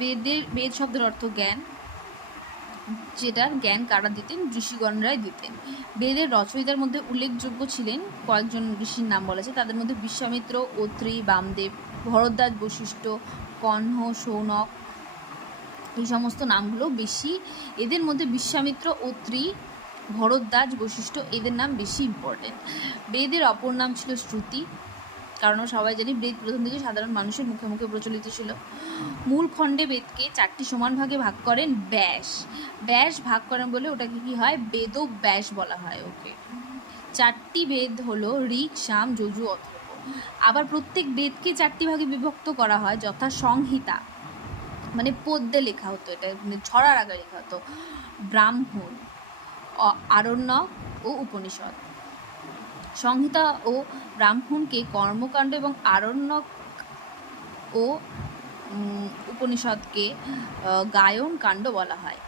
বেদ শব্দের অর্থ জ্ঞান, যেটার জ্ঞান কারা দিতেন? ঋষিগণরাই দিতেন। বেদের রচয়িতার মধ্যে উল্লেখযোগ্য ছিলেন কয়েকজন ঋষির নাম বলা আছে, তাদের মধ্যে বিশ্বামিত্র, অত্রি, বামদেব, ভরদ্বাজ, বশিষ্ঠ, কণ্হ, শৌনক, এই সমস্ত নামগুলো বেশি। এদের মধ্যে বিশ্বামিত্র, অত্রি, ভরদ্বাজ, বশিষ্ঠ এদের নাম বেশি ইম্পর্টেন্ট। বেদের অপর নাম ছিল শ্রুতি, কারণ সবাই জানি বেদ প্রথম দিকে সাধারণ মানুষের মুখে মুখে প্রচলিত ছিল। মূল খণ্ডে বেদকে 4টি সমান ভাগে ভাগ করেন ব্যাস। ব্যাস ভাগ করেন বলে ওটাকে কি হয়? বেদব্যাস বলা হয়। ওকে, 4টি বেদ হলো ঋক, সাম, যজু, অথর্ব। আবার প্রত্যেক বেদকে 4টি ভাগে বিভক্ত করা হয়, যথা সংহিতা, মানে পদ্যে লেখা হতো, এটা মানে ছড়ার আগে লেখা হতো, ব্রাহ্মণ, আরণ্যক ও উপনিষদ। সংহিতা ও ব্রাহ্মণকে কর্মকাণ্ড এবং আরণ্যক ও উপনিষদকে গায়ন কাণ্ড বলা হয়।